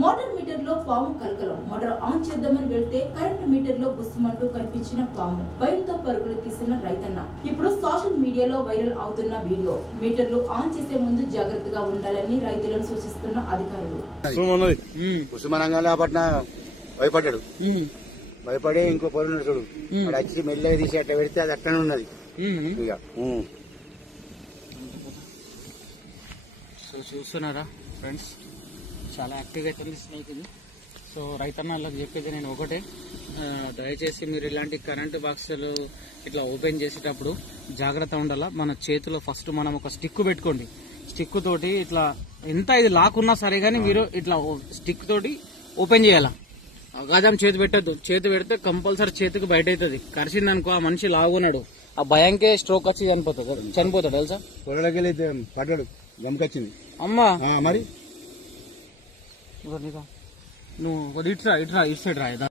Motor మీటర్లో పాము కలకలం. Motor on చేద్దామని వెళ్తే కరెంట్ మీటర్లో బుస్సుమంటూ కనిపించిన పాము. భయంతో పరుగులు తీసిన రైతన్న. ఇప్పుడు సోషల్ మీడియాలో వైరల్ అవుతున్న వీడియో. మీటర్లు ఆన్ చేసే ముందు జాగ్రత్తగా ఉండాలని రైతులను సూచిస్తున్న అధికారులు. భయపడ్డాడు. భయపడి ఇంకో పొరుడు చూడు. అక్కడ వచ్చి మెల్లగా తీసి అట్లా పెడితే అది అట్లనే ఉన్నది. ఇక చూస్తున్నారా ఫ్రెండ్స్? చాలా యాక్టివ్గా అవుతుంది స్నేక్ ఇది సో రైతన్నలకు చెప్పేది నేను ఒకటే. దయచేసి మీరు ఇలాంటి కరెంటు బాక్సులు ఇట్లా ఓపెన్ చేసేటప్పుడు జాగ్రత్త ఉండాలా? మన చేతిలో ఫస్ట్ మనం ఒక స్టిక్ పెట్టుకోండి. స్టిక్ తోటి ఇట్లా ఎంత ఇది లాక్ ఉన్నా సరే కానీ మీరు ఇట్లా స్టిక్ తోటి ఓపెన్ చేయాలా? అగాధం చేతి పెట్టద్దు. చేతి పెడితే కంపల్సరీ చేతికి బయట అవుతుంది కరిసింది అనుకో ఆ మనిషి లాగున్నాడు. ఆ భయంకే స్ట్రోక్ వచ్చి చనిపోతాడు. చనిపోతాడు తెలుసా? అయితే పడ్డాడు. గమకొచ్చింది అమ్మా! మరి. నువ్వు ఇట్రా ఇట్రా ఇటు సైడ్ రా